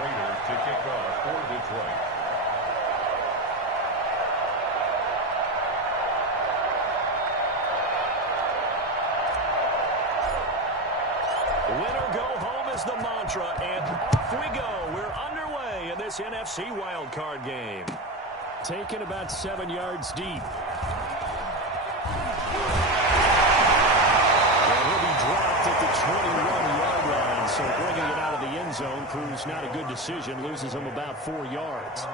Raiders to kick off for Detroit. Winner go home is the mantra, and off we go. We're underway in this NFC wildcard game. Taken about 7 yards deep. And he'll be dropped at the 21-yard line, so bringing it out of the end zone proves not a good decision. Loses him about 4 yards.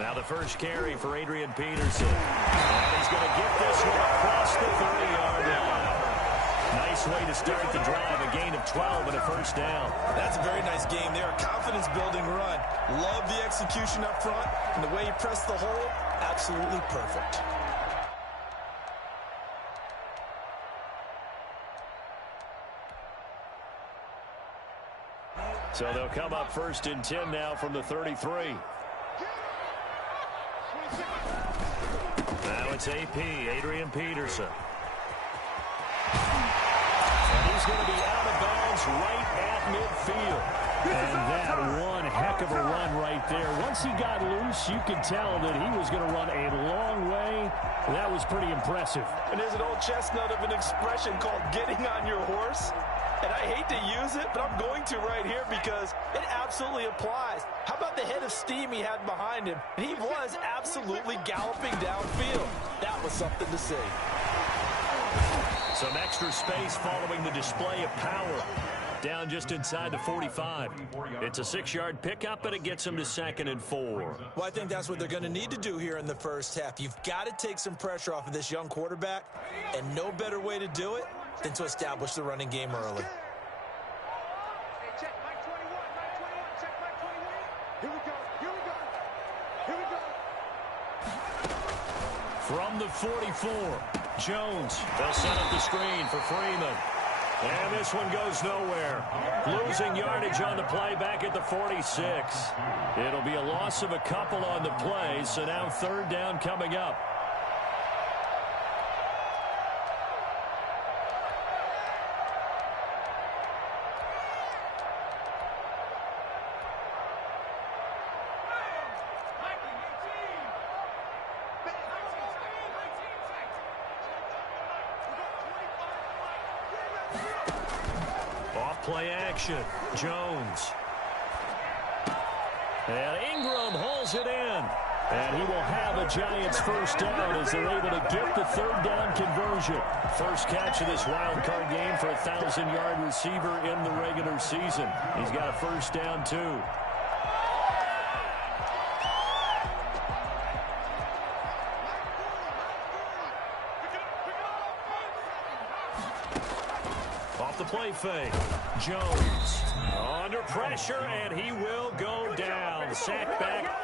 Now the first carry for Adrian Peterson. And he's going to get this one across the 30-yard line. Nice way to start the drive, a gain of 12 and a first down. That's a very nice game there. Confidence-building run. Love the execution up front, and the way he pressed the hole, absolutely perfect. So they'll come up first and 10 now from the 33. Now it's AP, Adrian Peterson. And he's going to be out of bounds right at midfield. And that one heck of a run right there. Once he got loose, you could tell that he was going to run a long way. That was pretty impressive. And there's an old chestnut of an expression called getting on your horse. And I hate to use it, but I'm going to right here because it absolutely applies. How about the head of steam he had behind him? He was absolutely galloping downfield. That was something to see. Some extra space following the display of power. Down just inside the 45. It's a 6-yard pickup, and it gets them to 2nd and 4. Well, I think that's what they're going to need to do here in the first half. You've got to take some pressure off of this young quarterback, and no better way to do it than to establish the running game early. From the 44, Jones. They'll set up the screen for Freeman. And this one goes nowhere. Losing yardage on the play back at the 46. It'll be a loss of a couple on the play, so now 3rd down coming up. Play action. Jones. And Ingram hauls it in. And he will have a Giants first down as they're able to get the third down conversion. First catch of this wild card game for a 1,000-yard receiver in the regular season. He's got a first down, too. Off the play fake. Jones under pressure, and he will go down. Sack back.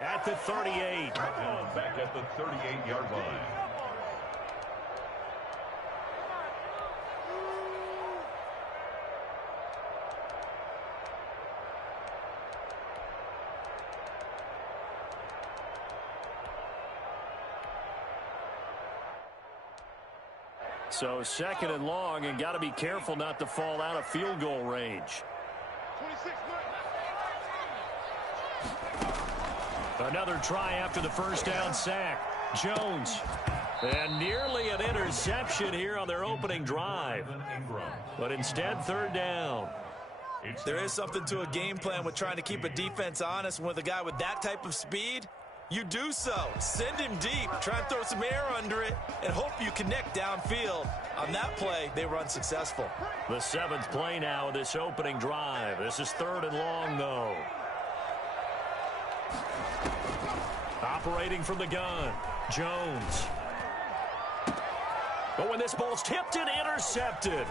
At the 38. Back at the 38-yard line. So second and long, and got to be careful not to fall out of field goal range. Another try after the first down sack. Jones. And nearly an interception here on their opening drive. But instead, third down. There is something to a game plan with trying to keep a defense honest. With a guy with that type of speed, you do so. Send him deep. Try and throw some air under it and hope you connect downfield. On that play, they were unsuccessful. The seventh play now of this opening drive. This is third and long, though. Operating from the gun, Jones. But when this ball's tipped and intercepted.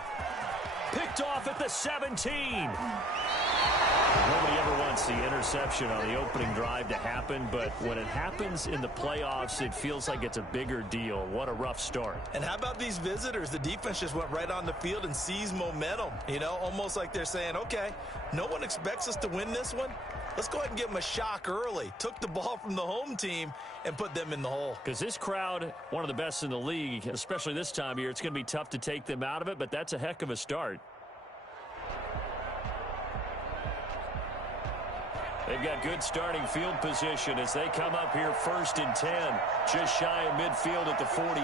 Picked off at the 17. Nobody ever wants the interception on the opening drive to happen, but when it happens in the playoffs, it feels like it's a bigger deal. What a rough start. And how about these visitors? The defense just went right on the field and seized momentum. You know, almost like they're saying, okay, no one expects us to win this one. Let's go ahead and give them a shock early. Took the ball from the home team and put them in the hole. Because this crowd, one of the best in the league, especially this time of year, it's going to be tough to take them out of it, but that's a heck of a start. They've got good starting field position as they come up here first and 10, just shy of midfield at the 48.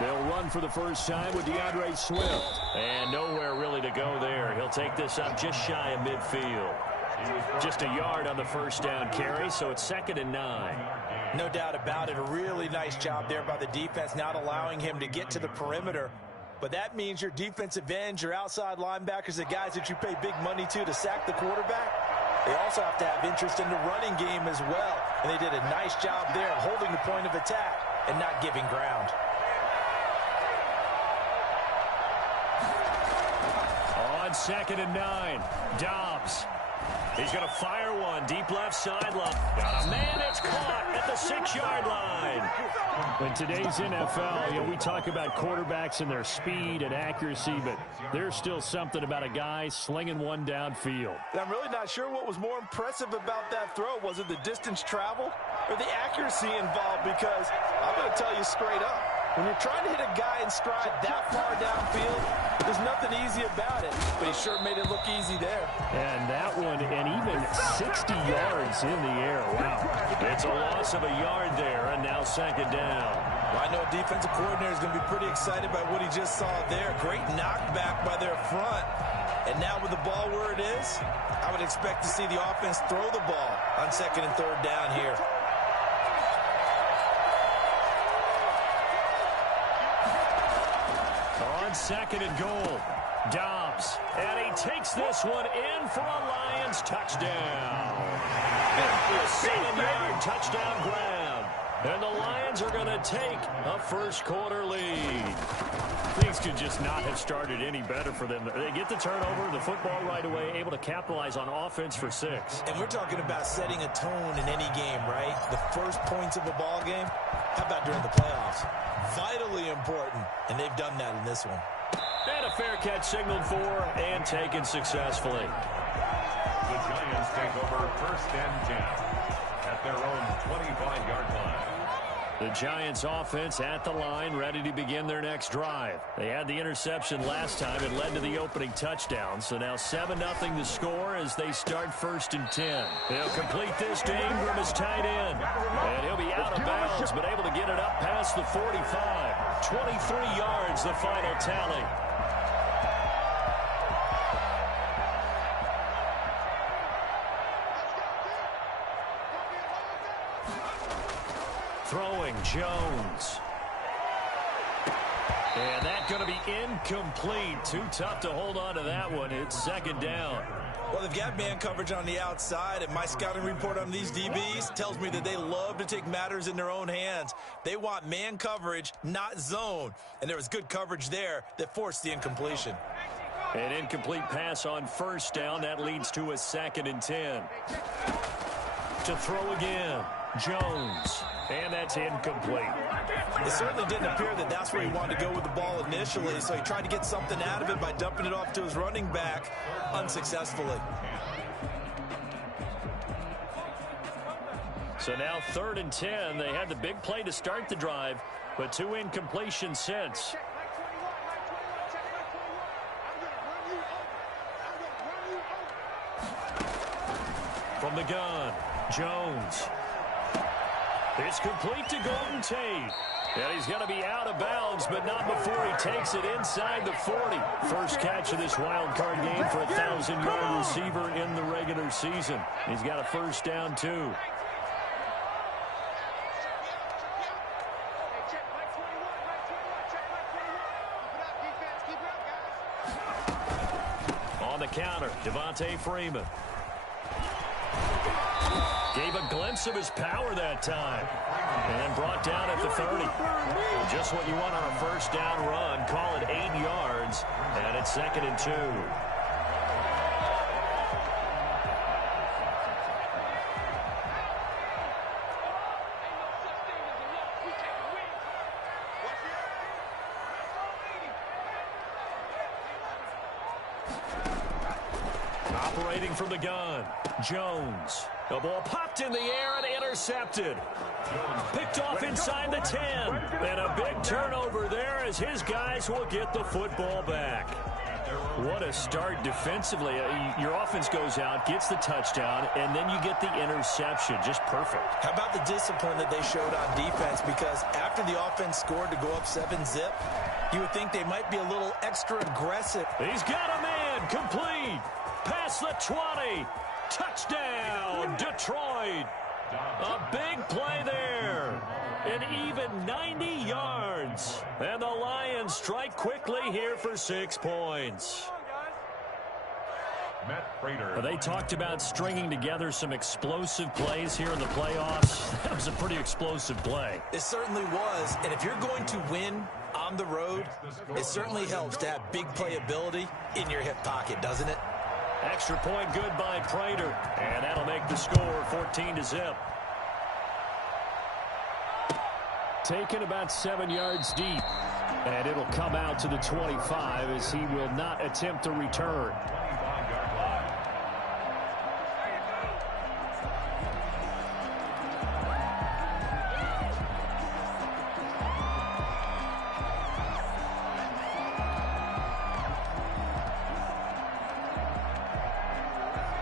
They'll run for the first time with DeAndre Swift. And nowhere really to go there. He'll take this up just shy of midfield. Just a yard on the first down carry, so it's 2nd and 9. No doubt about it. A really nice job there by the defense, not allowing him to get to the perimeter. But that means your defensive ends, your outside linebackers, the guys that you pay big money to sack the quarterback, they also have to have interest in the running game as well. And they did a nice job there of holding the point of attack and not giving ground. On 2nd and 9, Dobbs. He's going to fire one deep left sideline. Got a man, it's caught at the 6-yard line. In today's NFL, you know, we talk about quarterbacks and their speed and accuracy, but there's still something about a guy slinging one downfield. And I'm really not sure what was more impressive about that throw. Was it the distance traveled or the accuracy involved? Because I'm going to tell you straight up, when you're trying to hit a guy in stride that far downfield, there's nothing easy about it, but he sure made it look easy there. And that one, and even 60 yards in the air. Wow. It's a loss of a yard there, and now 2nd down. Well, I know a defensive coordinator is going to be pretty excited by what he just saw there. Great knockback by their front. And now with the ball where it is, I would expect to see the offense throw the ball on 2nd and 3rd down here. On 2nd and goal, Dobbs, and he takes this one in for a Lions touchdown. A 7-yard touchdown grab, and the Lions are going to take a first-quarter lead. Things could just not have started any better for them. They get the turnover, the football right away, able to capitalize on offense for 6. And we're talking about setting a tone in any game, right? The first points of a ball game. How about during the playoffs? Vitally important, and they've done that in this one. And a fair catch signaled for and taken successfully. The Giants take over 1st and 10 at their own 25-yard line. The Giants offense at the line, ready to begin their next drive. They had the interception last time. It led to the opening touchdown. So now 7-0 the score as they start 1st and 10. They'll complete this to Ingram as tight end. And he'll be out of bounds, but able to get it up past the 45. 23 yards, the final tally. Throwing Jones. And that's going to be incomplete. Too tough to hold on to that one. It's 2nd down. Well, they've got man coverage on the outside, and my scouting report on these DBs tells me that they love to take matters in their own hands. They want man coverage, not zone. And there was good coverage there that forced the incompletion. An incomplete pass on 1st down. That leads to a 2nd and 10. To throw again, Jones. And that's incomplete. It certainly didn't appear that that's where he wanted to go with the ball initially, so he tried to get something out of it by dumping it off to his running back unsuccessfully. So now 3rd and 10. They had the big play to start the drive, but 2 incompletions since. From the gun, Jones. It's complete to Golden Tate. And he's going to be out of bounds, but not before he takes it inside the 40. First catch of this wild card game for a 1,000-yard receiver in the regular season. He's got a 1st down, too. On the counter, Devontae Freeman. Gave a glimpse of his power that time. And then brought down at the 30. Just what you want on a 1st down run. Call it 8 yards. And it's 2nd and 2. Operating from the gun, Jones. The ball popped in the air and intercepted. Picked off inside the 10. And a big turnover there as his guys will get the football back. What a start defensively. Your offense goes out, gets the touchdown, and then you get the interception. Just perfect. How about the discipline that they showed on defense? Because after the offense scored to go up 7-zip, you would think they might be a little extra aggressive. He's got a man complete. Past the 20. Touchdown, Detroit. A big play there. An even 90 yards. And the Lions strike quickly here for 6 points. They talked about stringing together some explosive plays here in the playoffs. That was a pretty explosive play. It certainly was. And if you're going to win on the road, it certainly helps to have big playability in your hip pocket, doesn't it? Extra point good by Prater. And that'll make the score 14-0. Taken about 7 yards deep. And it'll come out to the 25 as he will not attempt to return.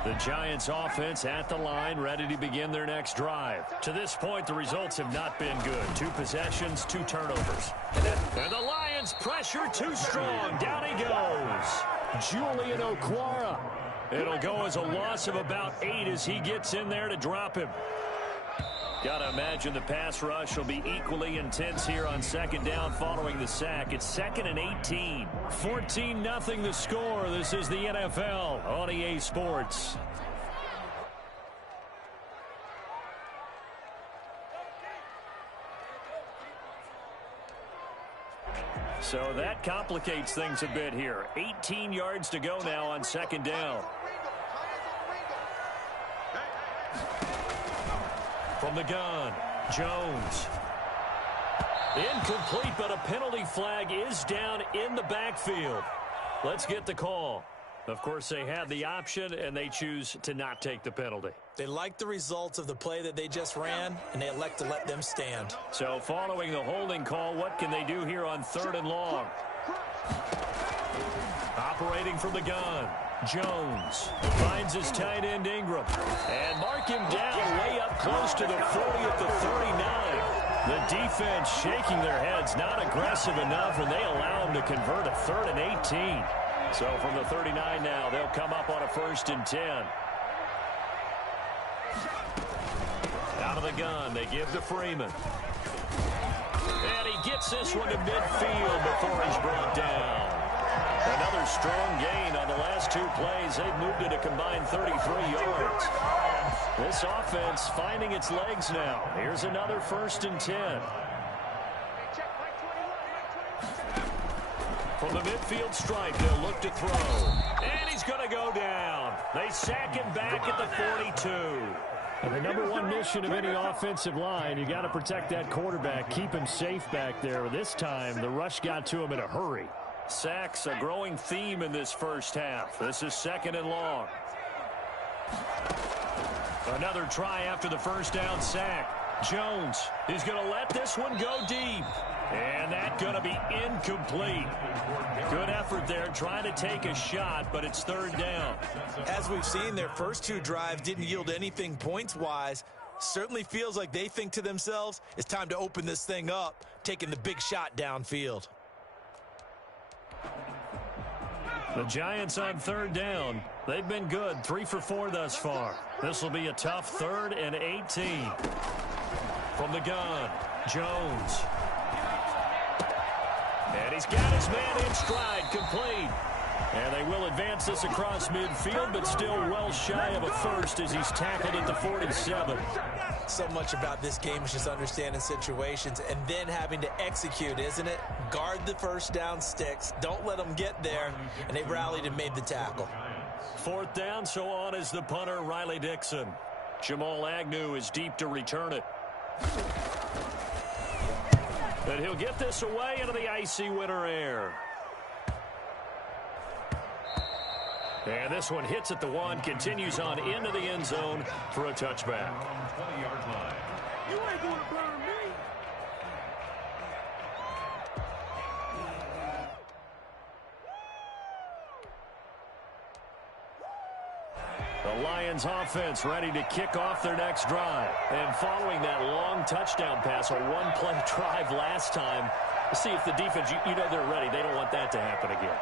The Giants offense at the line, ready to begin their next drive. To this point, the results have not been good. 2 possessions, 2 turnovers. And the Lions pressure too strong. Down he goes. Julian Okwara. It'll go as a loss of about 8 as he gets in there to drop him. Got to imagine the pass rush will be equally intense here on 2nd down following the sack. It's 2nd and 18. 14-0 the score. This is the NFL on EA Sports. So that complicates things a bit here. 18 yards to go now on 2nd down. From the gun, Jones. Incomplete, but a penalty flag is down in the backfield. Let's get the call. Of course, they had the option, and they choose to not take the penalty. They like the results of the play that they just ran, and they elect to let them stand. So following the holding call, what can they do here on 3rd and long? Operating from the gun, Jones finds his tight end Ingram, and mark him down way up close to the 40 at the 39. The defense shaking their heads, not aggressive enough, and they allow him to convert a 3rd and 18. So from the 39 now, they'll come up on a 1st and 10. Out of the gun, they give to Freeman. And he gets this one to midfield before he's brought down. Another strong gain on the last 2 plays. They've moved it a combined 33 yards. This offense finding its legs now. Here's another 1st and 10. From the midfield stripe, they'll look to throw. And he's going to go down. They sack him back at the 42. And the number one mission of any offensive line, you got to protect that quarterback, keep him safe back there. This time, the rush got to him in a hurry. Sacks, a growing theme in this first half. This is 2nd and long. Another try after the first down sack. Jones is going to let this one go deep. And that's going to be incomplete. Good effort there trying to take a shot, but it's 3rd down. As we've seen, their first 2 drives didn't yield anything points-wise. Certainly feels like they think to themselves, it's time to open this thing up, taking the big shot downfield. The Giants on 3rd down. They've been good, 3 for 4 thus far. This will be a tough 3rd and 18. From the gun, Jones. And he's got his man in stride, complete. And they will advance this across midfield, but still well shy of a first as he's tackled at the 47. So much about this game is just understanding situations and then having to execute, isn't it? Guard the first down sticks. Don't let them get there. And they rallied and made the tackle. 4th down, so on is the punter, Riley Dixon. Jamal Agnew is deep to return it. And he'll get this away into the icy winter air. And this one hits at the 1, continues on into the end zone for a touchback. You ain't gonna burn me. The Lions offense ready to kick off their next drive. And following that long touchdown pass, a 1-play drive last time, let's see if the defense, you know they're ready. They don't want that to happen again.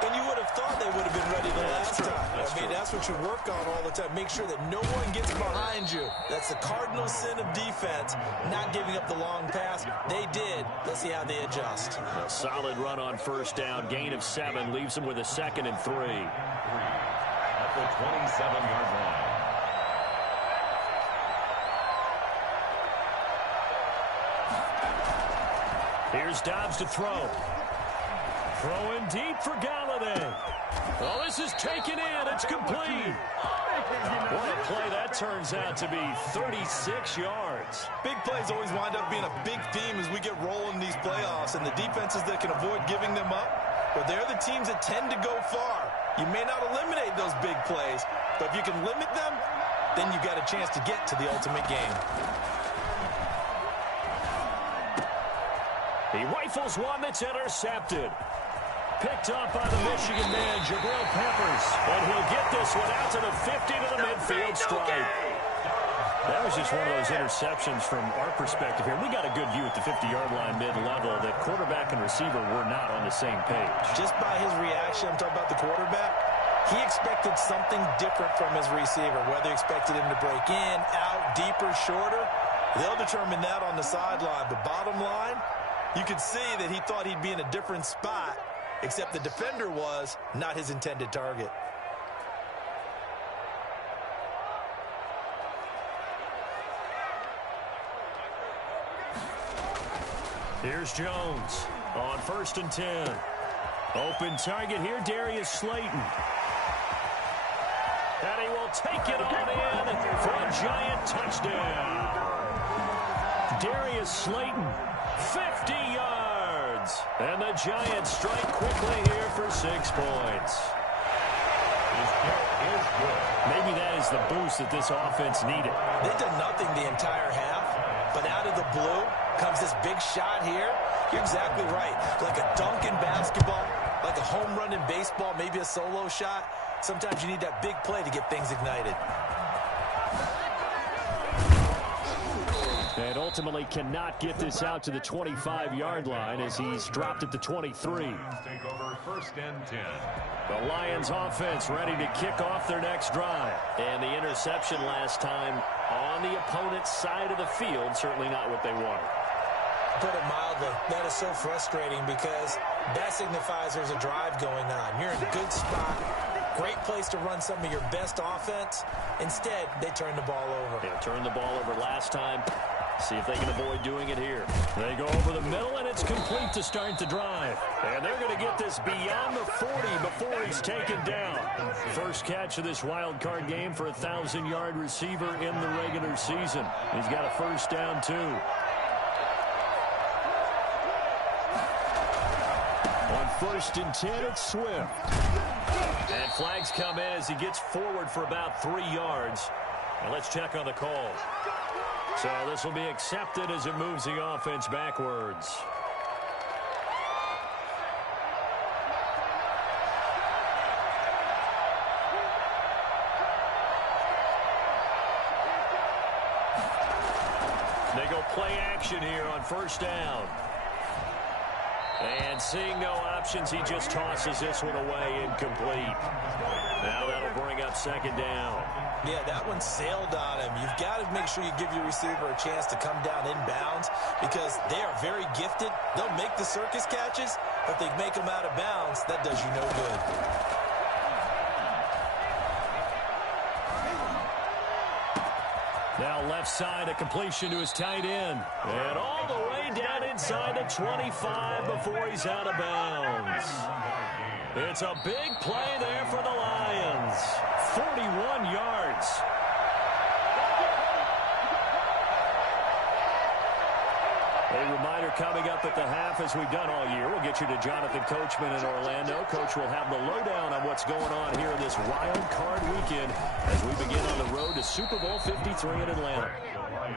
And you would have thought they would have been ready the last time. That's what you work on all the time. Make sure that no one gets behind you. That's the cardinal sin of defense, not giving up the long pass. They did. Let's see how they adjust. A solid run on 1st down. Gain of 7 leaves them with a 2nd and 3. At the 27-yard line. Here's Dobbs to throw. Throwing deep for Galladay. Oh, this is taken in. It's complete. What a play that turns out to be. 36 yards. Big plays always wind up being a big theme as we get rolling these playoffs, and the defenses that can avoid giving them up, well, they're the teams that tend to go far. You may not eliminate those big plays, but if you can limit them, then you got a chance to get to the ultimate game. He rifles one that's intercepted. Picked up by the Michigan man, Jabril Peppers. And he'll get this one out to the 50 to the midfield stripe. That was just one of those interceptions from our perspective here. We got a good view at the 50-yard line mid-level that quarterback and receiver were not on the same page. Just by his reaction, I'm talking about the quarterback, he expected something different from his receiver, whether he expected him to break in, out, deeper, shorter. They'll determine that on the sideline. But bottom line, you could see that he thought he'd be in a different spot, except the defender was not his intended target. Here's Jones on 1st and 10. Open target here, Darius Slayton. And he will take it on in for a giant touchdown. Darius Slayton, 50 yards. And the Giants strike quickly here for 6 points. His kick is good. Maybe that is the boost that this offense needed. They've done nothing the entire half, but out of the blue comes this big shot here. You're exactly right. Like a dunk in basketball, like a home run in baseball, maybe a solo shot. Sometimes you need that big play to get things ignited. And ultimately cannot get this out to the 25-yard line as he's dropped at the 23. Take over 1st and 10. The Lions offense ready to kick off their next drive. And the interception last time on the opponent's side of the field, certainly not what they wanted. Put it mildly, that is so frustrating because that signifies there's a drive going on. You're in a good spot, great place to run some of your best offense. Instead, they turn the ball over. They turned the ball over last time. See if they can avoid doing it here. They go over the middle, and it's complete to start the drive. And they're going to get this beyond the 40 before he's taken down. First catch of this wild card game for a 1,000-yard receiver in the regular season. He's got a first down, too. On 1st and 10, it's Swift. And flags come in as he gets forward for about 3 yards. And let's check on the call. So this will be accepted as it moves the offense backwards. They go play action here on 1st down. And seeing no options, he just tosses this one away, incomplete. Now that'll bring up 2nd down. Yeah, that one sailed on him. You've got to make sure you give your receiver a chance to come down inbounds because they are very gifted. They'll make the circus catches, but they make them out of bounds. That does you no good. Now left side, a completion to his tight end. And all the way down inside the 25 before he's out of bounds. It's a big play there for the Lions. 41 yards. A reminder coming up at the half, as we've done all year. We'll get you to Jonathan Coachman in Orlando. Coach will have the lowdown on what's going on here in this wild card weekend as we begin on the road to Super Bowl 53 in Atlanta.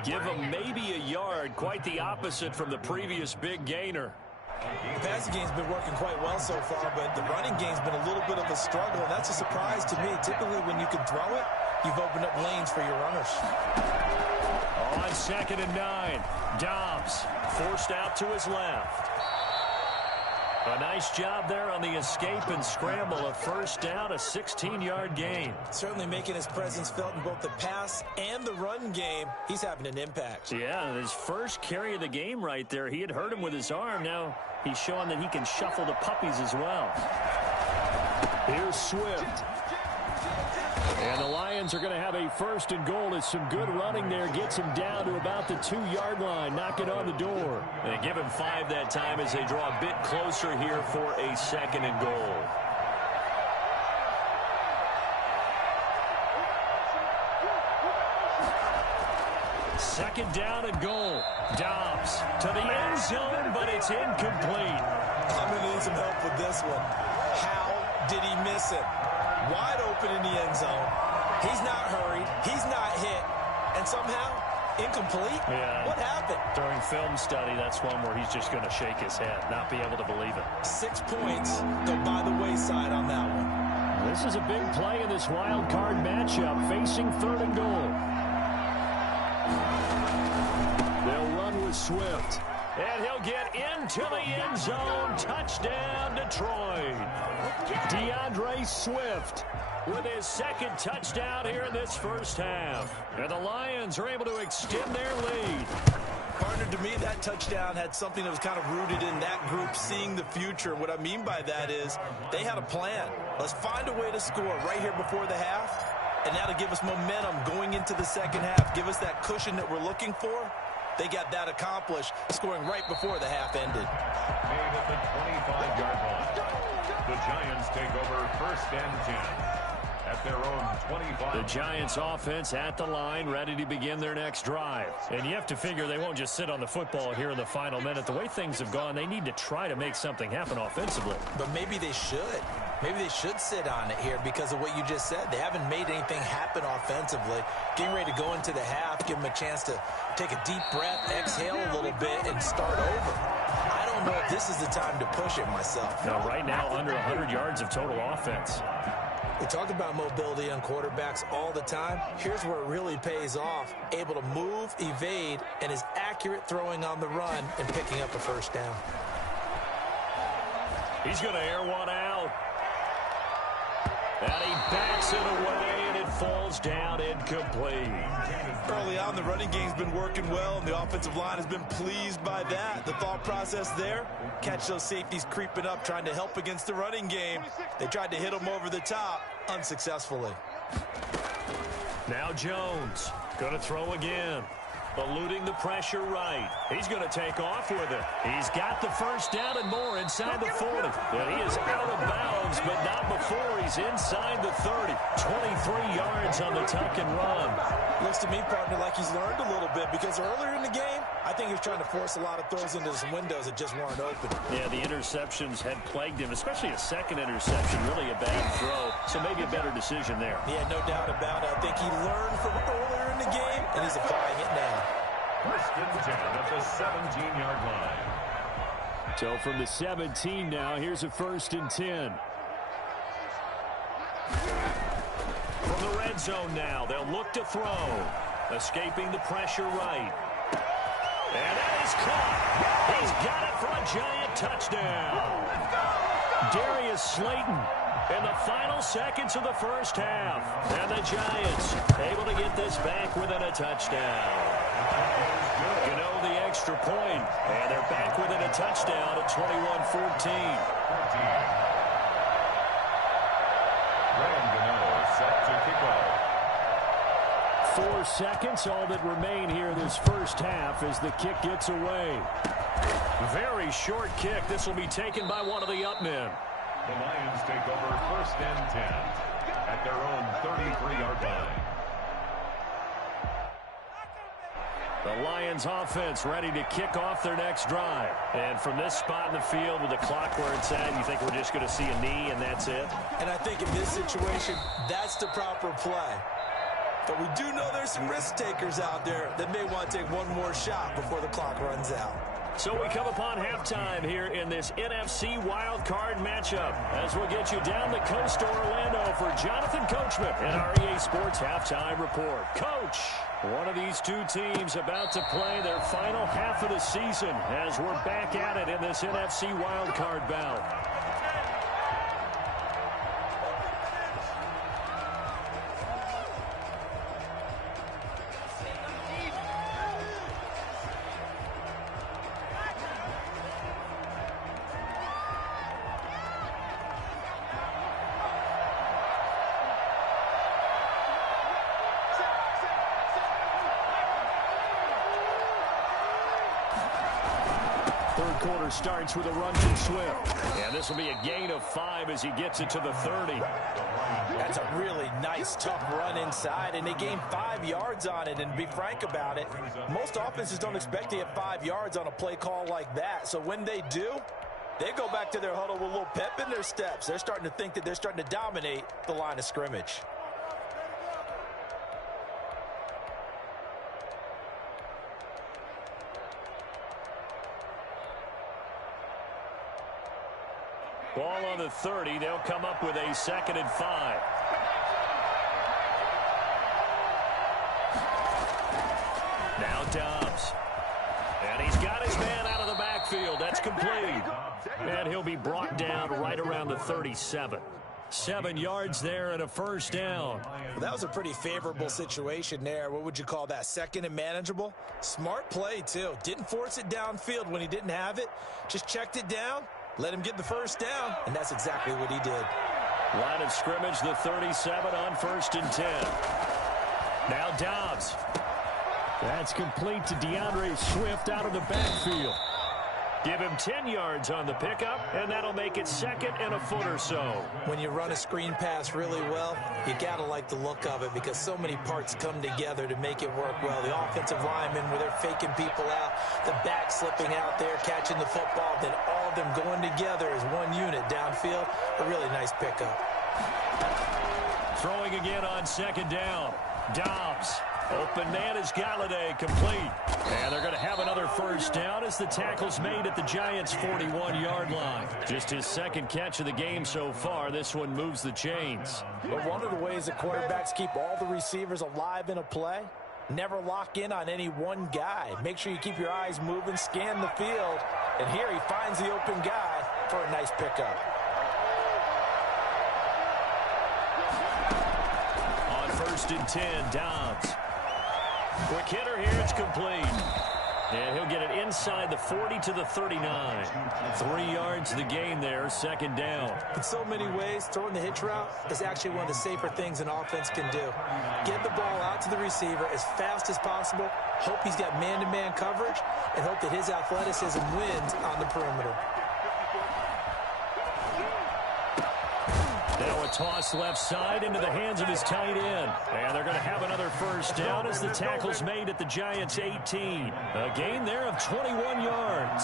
Give them maybe a yard, quite the opposite from the previous big gainer. The passing game's been working quite well so far, but the running game's been a little bit of a struggle, and that's a surprise to me. Typically, when you can throw it, you've opened up lanes for your runners. On 2nd and 9, Dobbs forced out to his left. A nice job there on the escape and scramble. A 1st down, a 16-yard gain. Certainly making his presence felt in both the pass and the run game. He's having an impact. Yeah, his first carry of the game right there. He had hurt him with his arm. Now he's showing that he can shuffle the puppies as well. Here's Swift. And the Lions are going to have a 1st and goal as some good running there gets him down to about the 2-yard line. Knock it on the door. They give him 5 that time as they draw a bit closer here for a 2nd and goal. Second down and goal. Dobbs to the end zone, but it's incomplete. I'm going to need some help with this one. How did he miss it? Wide open in the end zone. He's not hurried. He's not hit. And somehow, incomplete? Yeah. What happened? During film study, that's one where he's just going to shake his head, not be able to believe it. 6 points go by the wayside on that one. This is a big play in this wild card matchup, facing 3rd and goal. They'll run with Swift. And he'll get into the end zone. Touchdown, Detroit. DeAndre Swift with his 2nd touchdown here in this 1st half. And the Lions are able to extend their lead. Partner, to me, that touchdown had something that was kind of rooted in that group seeing the future. What I mean by that is they had a plan. Let's find a way to score right here before the half. And that'll give us momentum going into the 2nd half. Give us that cushion that we're looking for. They got that accomplished, scoring right before the half ended. Made at the 25-yard line. The Giants take over 1st and 10. at their own 25. The Giants offense at the line, ready to begin their next drive. And you have to figure they won't just sit on the football here in the final minute. The way things have gone, they need to try to make something happen offensively. But maybe they should. Maybe they should sit on it here because of what you just said. They haven't made anything happen offensively. Getting ready to go into the half, give them a chance to take a deep breath, exhale a little bit, and start over. I don't know if this is the time to push it myself. No, right now, under 100 yards of total offense. We talked about mobility on quarterbacks all the time. Here's where it really pays off. Able to move, evade, and is accurate throwing on the run and picking up a first down. He's going to air one out. And he backs it away, and it falls down incomplete. Early on, the running game's been working well, and the offensive line has been pleased by that. The thought process there, catch those safeties creeping up, trying to help against the running game. They tried to hit them over the top, unsuccessfully. Now Jones, going to throw again. Eluding the pressure right. He's going to take off with it. He's got the first down and more inside the 40. And he is out of bounds, but not before he's inside the 30. 23 yards on the tuck and run. Looks to me, partner, like he's learned a little bit because earlier in the game, I think he was trying to force a lot of throws into some windows that just weren't open. Yeah, the interceptions had plagued him, especially a second interception. Really a bad throw, so maybe a better decision there. Yeah, no doubt about it. I think he learned from earlier in the game, and he's applying it now. First and 10 at the 17-yard line. So from the 17 now, here's a first and 10. From the red zone now, they'll look to throw. Escaping the pressure right. And that is caught. He's got it for a giant touchdown. Darius Slayton in the final seconds of the first half. And the Giants able to get this back within a touchdown. You know, the extra point, and they're back within a touchdown at 21-14. Set to kick off. 4 seconds, all that remain here in this first half as the kick gets away. Very short kick. This will be taken by one of the up men. The Lions take over first and 10 at their own 33-yard line. The Lions offense ready to kick off their next drive. And from this spot in the field with the clock where it's at, you think we're just going to see a knee and that's it? And I think in this situation, that's the proper play. But we do know there's some risk takers out there that may want to take one more shot before the clock runs out. So we come upon halftime here in this NFC Wild Card matchup as we'll get you down the coast to Orlando for Jonathan Coachman in our EA Sports Halftime Report. Coach, one of these two teams about to play their final half of the season as we're back at it in this NFC Wild Card bout. Third quarter starts with a run from Swift. And this will be a gain of 5 as he gets it to the 30. That's a really nice, tough run inside, and they gained 5 yards on it. And to be frank about it, most offenses don't expect to get 5 yards on a play call like that. So when they do, they go back to their huddle with a little pep in their steps. They're starting to think that they're starting to dominate the line of scrimmage. Ball on the 30. They'll come up with a 2nd and 5. Now Dobbs. And he's got his man out of the backfield. That's complete. And he'll be brought down right around the 37. 7 yards there and a first down. Well, that was a pretty favorable situation there. What would you call that? Second and manageable? Smart play, too. Didn't force it downfield when he didn't have it. Just checked it down. Let him get the first down, and that's exactly what he did. Line of scrimmage, the 37 on 1st and 10. Now Dobbs. That's complete to DeAndre Swift out of the backfield. Give him 10 yards on the pickup, and that'll make it second and a foot or so. When you run a screen pass really well, you got to like the look of it because so many parts come together to make it work well. The offensive linemen, where they're faking people out, the back slipping out there, catching the football, then all of them going together as one unit downfield. A really nice pickup. Throwing again on second down. Dobbs. Open man is Galladay, complete. And they're going to have another first down as the tackle's made at the Giants' 41-yard line. Just his second catch of the game so far. This one moves the chains. But one of the ways that quarterbacks keep all the receivers alive in a play, never lock in on any one guy. Make sure you keep your eyes moving, scan the field. And here he finds the open guy for a nice pickup. On 1st and 10, Dobbs. Quick hitter here, it's complete. And he'll get it inside the 40 to the 39. 3 yards the gain there, second down. In so many ways, throwing the hitch route is actually one of the safer things an offense can do. Get the ball out to the receiver as fast as possible, hope he's got man-to-man coverage, and hope that his athleticism wins on the perimeter. Now a toss left side into the hands of his tight end. And they're going to have another first down as the tackle's made at the Giants' 18. A gain there of 21 yards.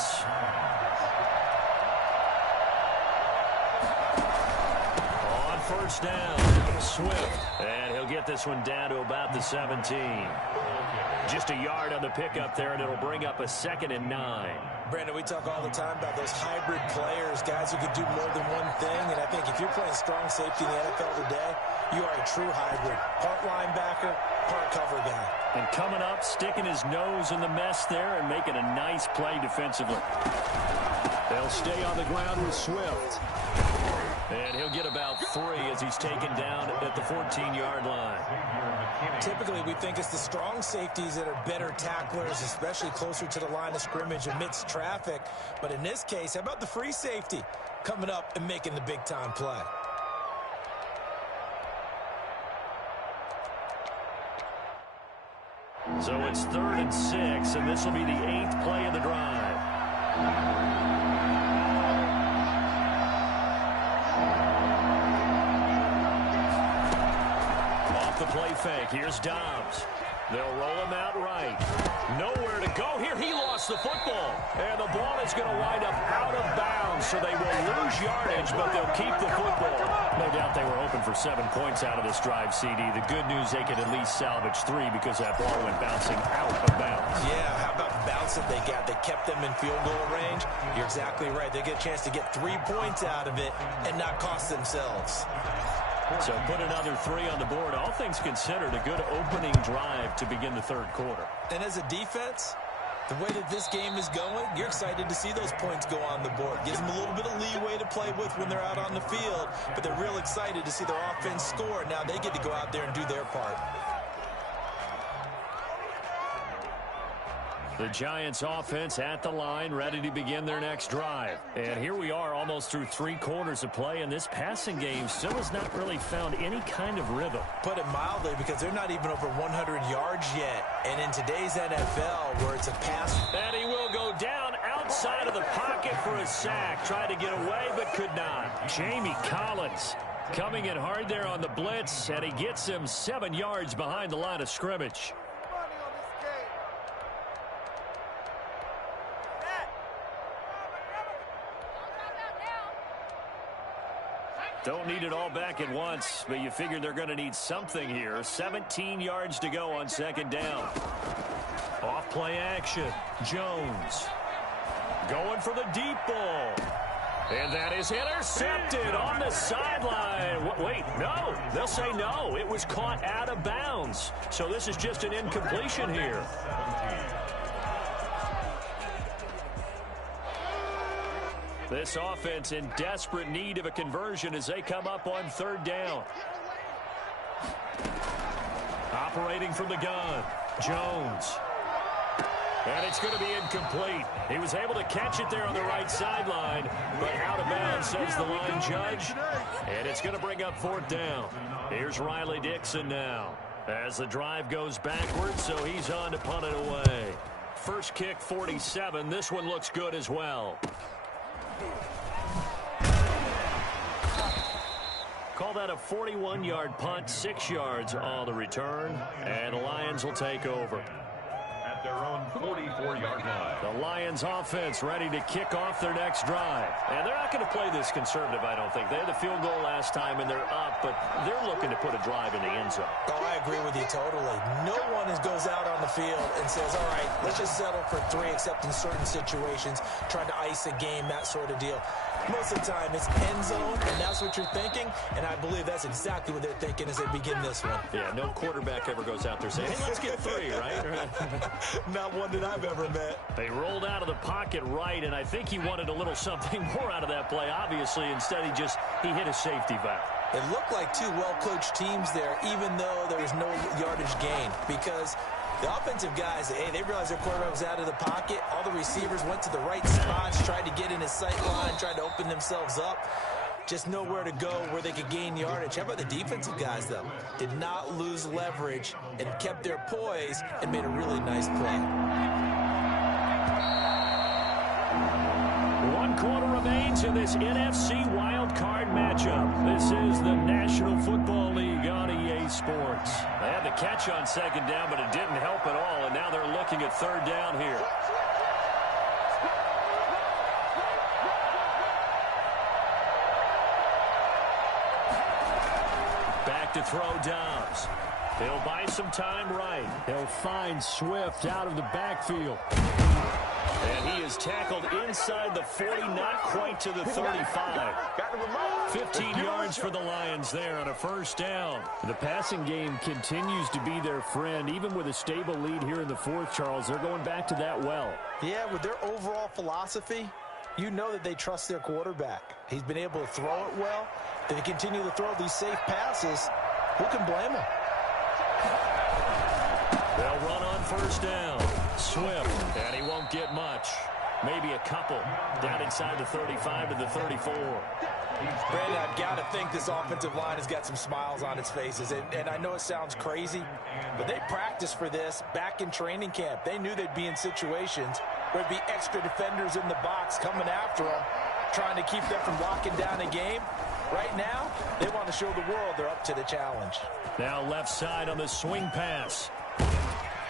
On first down, Swift. And he'll get this one down to about the 17. Just a yard on the pickup there, and it'll bring up a 2nd and 9. Brandon, we talk all the time about those hybrid players, guys who can do more than one thing. And I think if you're playing strong safety in the NFL today, you are a true hybrid. Part linebacker, part cover guy. And coming up, sticking his nose in the mess there and making a nice play defensively. They'll stay on the ground with Swift. And he'll get about 3 as he's taken down at the 14-yard line. Typically, we think it's the strong safeties that are better tacklers, especially closer to the line of scrimmage amidst traffic. But in this case, how about the free safety coming up and making the big-time play? So it's 3rd and 6, and this will be the 8th play of the drive. The play fake. Here's Dobbs. They'll roll him out right. Nowhere to go here. He lost the football. And the ball is going to wind up out of bounds, so they will lose yardage, but they'll keep the football. No doubt they were hoping for 7 points out of this drive, CD. The good news, they could at least salvage 3 because that ball went bouncing out of bounds. Yeah, how about the bounce that they got? They kept them in field goal range. You're exactly right. They get a chance to get 3 points out of it and not cost themselves. So put another 3 on the board. All things considered, a good opening drive to begin the 3rd quarter. And as a defense, the way that this game is going, you're excited to see those points go on the board. Gives them a little bit of leeway to play with when they're out on the field, but they're real excited to see their offense score. Now they get to go out there and do their part. The Giants offense at the line, ready to begin their next drive. And here we are almost through 3 quarters of play, and this passing game still has not really found any kind of rhythm. Put it mildly, because they're not even over 100 yards yet. And in today's NFL, where it's a pass. And he will go down outside of the pocket for a sack. Tried to get away, but could not. Jamie Collins coming in hard there on the blitz, and he gets him 7 yards behind the line of scrimmage. Don't need it all back at once, but you figure they're going to need something here. 17 yards to go on 2nd down. Off play action. Jones going for the deep ball. And that is intercepted on the sideline. Wait, no. They'll say no. It was caught out of bounds. So this is just an incompletion here. This offense in desperate need of a conversion as they come up on 3rd down. Operating from the gun, Jones. And it's going to be incomplete. He was able to catch it there on the right sideline, but out of bounds, says the line judge. And it's going to bring up 4th down. Here's Riley Dixon now as the drive goes backwards, so he's on to punt it away. first kick 47. This one looks good as well. Call that a 41-yard punt, 6 yards on the return, and the Lions will take over. At their own 44-yard line. The Lions offense ready to kick off their next drive. And they're not going to play this conservative, I don't think. They had the field goal last time, and they're up, but they're looking to put a drive in the end zone. Oh, I agree with you totally. No one goes out on the field and says, all right, let's just settle for 3, except in certain situations, trying to ice a game, that sort of deal. Most of the time, it's end zone, and that's what you're thinking, and I believe that's exactly what they're thinking as they begin this one. Yeah, no quarterback ever goes out there saying, hey, let's get 3, right? Not one that I've ever met. They rolled out of the pocket right, and I think he wanted a little something more out of that play, obviously. Instead, he hit a safety valve. It looked like 2 well-coached teams there, even though there was no yardage gain, because the offensive guys, hey, they realized their quarterback was out of the pocket. All the receivers went to the right spots, tried to get in his sight line, tried to open themselves up. Just nowhere to go where they could gain yardage. How about the defensive guys, though? Did not lose leverage and kept their poise and made a really nice play. 1 quarter remains in this NFC wild card matchup. This is the National Football League on EA Sports. They had the catch on 2nd down, but it didn't help at all, and now they're looking at 3rd down here. Back to throw Dobbs. He'll buy some time right. He'll find Swift out of the backfield. And he is tackled inside the 40, not quite to the 35. 15 yards for the Lions there on a 1st down. The passing game continues to be their friend. Even with a stable lead here in the 4th, Charles, they're going back to that well. Yeah, with their overall philosophy, you know that they trust their quarterback. He's been able to throw it well. They continue to throw these safe passes. Who can blame them? They'll run on 1st down. Swift, and he won't get much. Maybe a couple. Down inside the 35 to the 34. Brandon, I've got to think this offensive line has got some smiles on its faces. And I know it sounds crazy, but they practiced for this back in training camp. They knew they'd be in situations where there'd be extra defenders in the box coming after them, trying to keep them from locking down a game. Right now, they want to show the world they're up to the challenge. Now left side on the swing pass.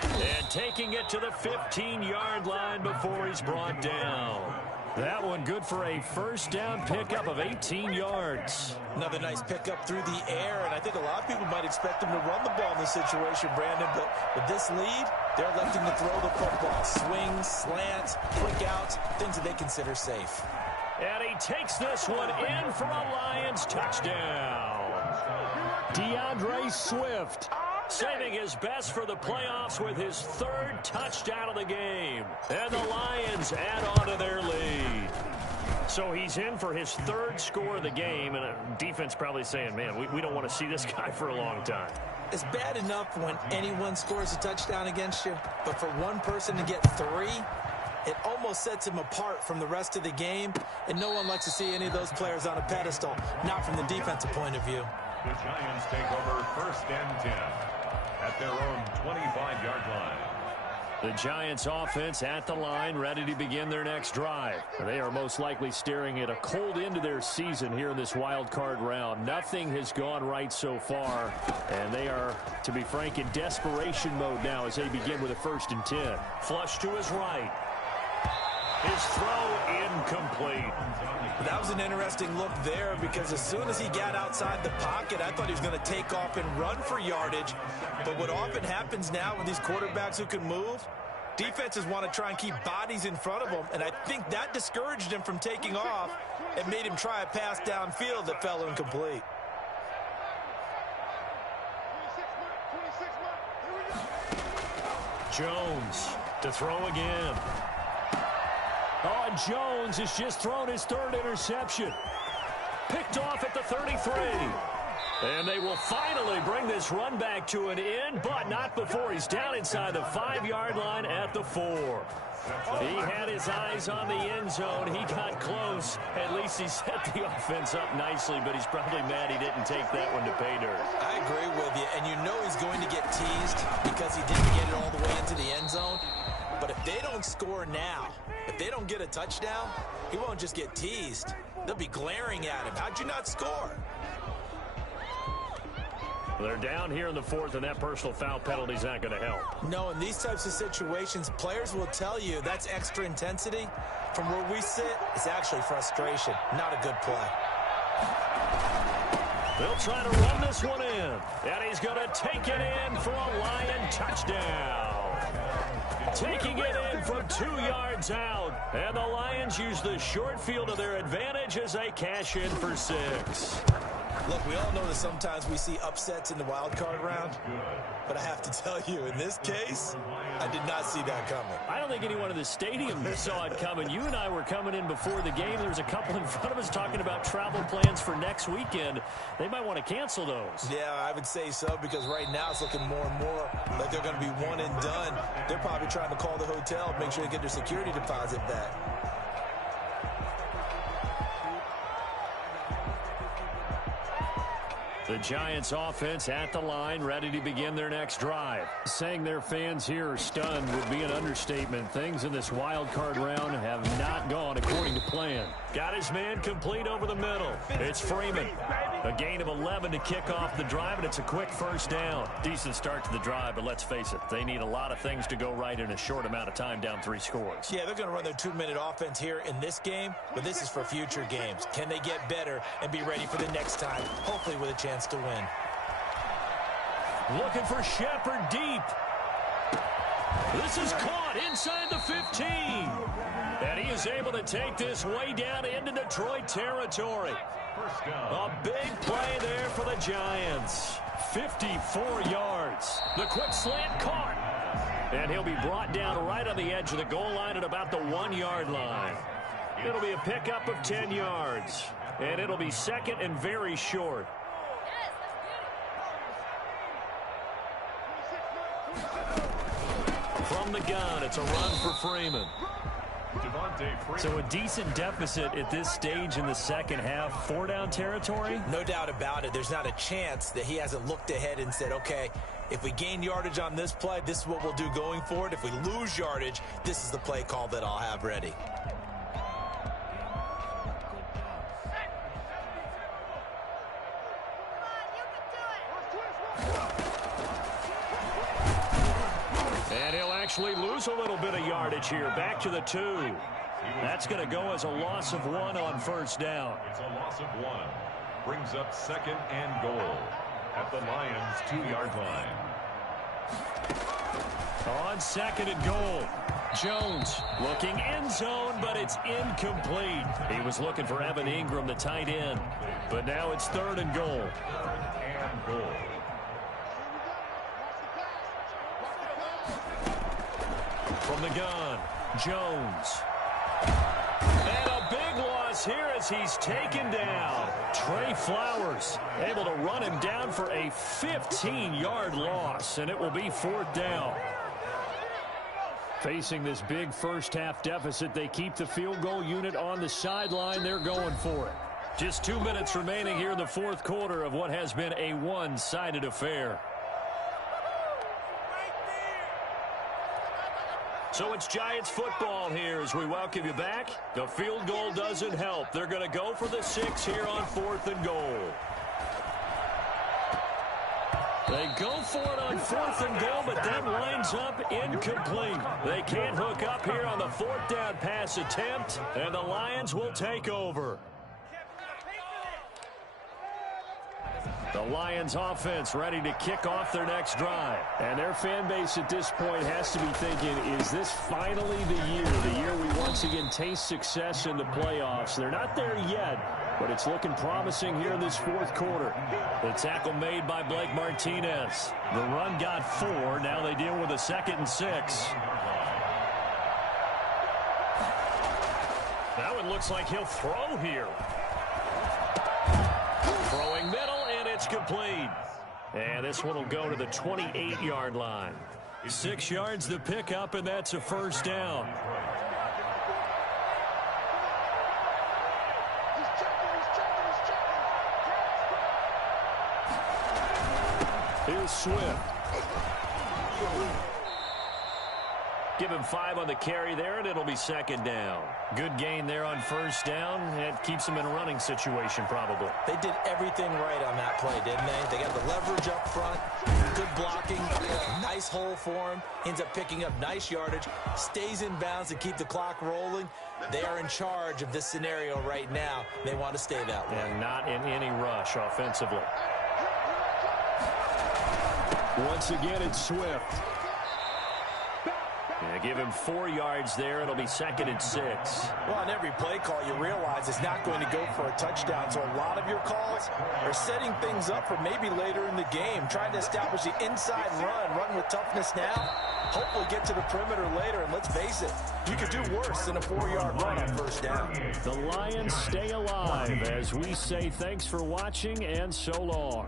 And taking it to the 15-yard line before he's brought down. That one good for a 1st down pickup of 18 yards. Another nice pickup through the air, and I think a lot of people might expect him to run the ball in this situation, Brandon, but with this lead, they're electing to throw the football. Swings, slants, quick outs, things that they consider safe. And he takes this one in for a Lions touchdown. DeAndre Swift, saving his best for the playoffs with his 3rd touchdown of the game. And the Lions add on to their lead. So he's in for his 3rd score of the game, and defense probably saying, man, we don't want to see this guy for a long time. It's bad enough when anyone scores a touchdown against you, but for one person to get 3, it almost sets him apart from the rest of the game, and no one likes to see any of those players on a pedestal, not from the defensive point of view. The Giants take over 1st and 10 at their own 25-yard line. The Giants offense at the line, ready to begin their next drive. They are most likely staring at a cold end to their season here in this wild card round. Nothing has gone right so far, and they are, to be frank, in desperation mode now as they begin with a 1st and 10. Flush to his right. His throw incomplete. That was an interesting look there because as soon as he got outside the pocket, I thought he was going to take off and run for yardage. But what often happens now with these quarterbacks who can move, defenses want to try and keep bodies in front of them, and I think that discouraged him from taking off and made him try a pass downfield that fell incomplete. Jones to throw again. Oh, and Jones has just thrown his 3rd interception. Picked off at the 33. And they will finally bring this run back to an end, but not before he's down inside the 5-yard line at the 4. He had his eyes on the end zone. He got close. At least he set the offense up nicely, but he's probably mad he didn't take that one to pay dirt. I agree with you, and you know he's going to get teased because he didn't get it all the way into the end zone. But But if they don't score now, if they don't get a touchdown, he won't just get teased. They'll be glaring at him. How'd you not score? They're down here in the fourth, and that personal foul penalty is not going to help. No, in these types of situations, players will tell you that's extra intensity. From where we sit, it's actually frustration, not a good play. They'll try to run this one in, and he's going to take it in for a Lion touchdown. Taking it in from 2 yards out, and the Lions use the short field to their advantage as they cash in for 6. Look, we all know that sometimes we see upsets in the wild card round, but I have to tell you, in this case, I did not see that coming. I don't think anyone in the stadium saw it coming. You and I were coming in before the game. There was a couple in front of us talking about travel plans for next weekend. They might want to cancel those. Yeah, I would say so, because right now it's looking more and more like they're going to be one and done. They're probably trying to call the hotel, make sure they get their security deposit back. The Giants offense at the line, ready to begin their next drive. Saying their fans here are stunned would be an understatement. Things in this wild card round have not gone according to plan. Got his man complete over the middle. It's Freeman. A gain of 11 to kick off the drive, and it's a quick first down. Decent start to the drive, but let's face it, they need a lot of things to go right in a short amount of time, down 3 scores. Yeah, they're going to run their 2-minute offense here in this game, but this is for future games. Can they get better and be ready for the next time, hopefully with a chance to win? Looking for Shepard deep. This is caught inside the 15. And he is able to take this way down into Detroit territory. A big play there for the Giants. 54 yards. The quick slant caught. And he'll be brought down right on the edge of the goal line at about the 1-yard line. It'll be a pickup of 10 yards. And it'll be second and very short. From the gun, it's a run for Freeman. So a decent deficit at this stage in the second half. 4-down territory? No doubt about it. There's not a chance that he hasn't looked ahead and said, okay, if we gain yardage on this play, this is what we'll do going forward. If we lose yardage, this is the play call that I'll have ready. And he'll actually lose a little bit of yardage here. Back to the 2. That's going to go as a loss of 1 on first down. It's a loss of 1. Brings up second and goal at the Lions' 2-yard line. On second and goal, Jones looking end zone, but it's incomplete. He was looking for Evan Ingram, the tight end, but now it's 3rd and goal. And goal. From the gun, Jones. And a big loss here as he's taken down. Trey Flowers able to run him down for a 15-yard loss, and it will be 4th down. Facing this big first-half deficit, they keep the field goal unit on the sideline. They're going for it. Just 2 minutes remaining here in the 4th quarter of what has been a one-sided affair. So it's Giants football here as we welcome you back. The field goal doesn't help. They're going to go for the 6 here on 4th and goal. They go for it on 4th and goal, but that lines up incomplete. They can't hook up here on the 4th down pass attempt, and the Lions will take over. The Lions offense ready to kick off their next drive. And their fan base at this point has to be thinking, is this finally the year we once again taste success in the playoffs? They're not there yet, but it's looking promising here in this 4th quarter. The tackle made by Blake Martinez. The run got 4. Now they deal with a 2nd and 6. Now it looks like he'll throw here. Throwing middle. It's complete. And this one will go to the 28-yard line. 6 yards to pick up, and that's a first down. Here's Swift. Give him 5 on the carry there, and it'll be second down. Good gain there on first down. It keeps them in a running situation probably. They did everything right on that play, didn't they? They got the leverage up front, good blocking, nice hole for him, ends up picking up nice yardage, stays in bounds to keep the clock rolling. They are in charge of this scenario right now. They want to stay that way. And not in any rush offensively. Once again, it's Swift. Yeah, give him 4 yards there. It'll be second and 6. Well, on every play call, you realize it's not going to go for a touchdown. So a lot of your calls are setting things up for maybe later in the game, trying to establish the inside run with toughness now. Hopefully get to the perimeter later. And let's face it, you could do worse than a 4-yard run on first down. The Lions stay alive as we say thanks for watching and so long.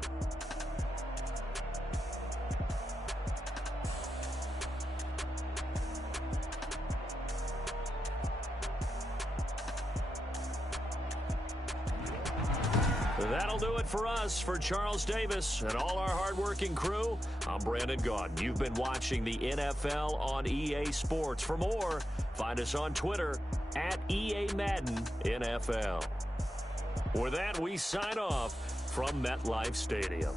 That'll do it for us. For Charles Davis and all our hardworking crew, I'm Brandon Gaudin. You've been watching the NFL on EA Sports. For more, find us on Twitter at EA Madden NFL. With that, we sign off from MetLife Stadium.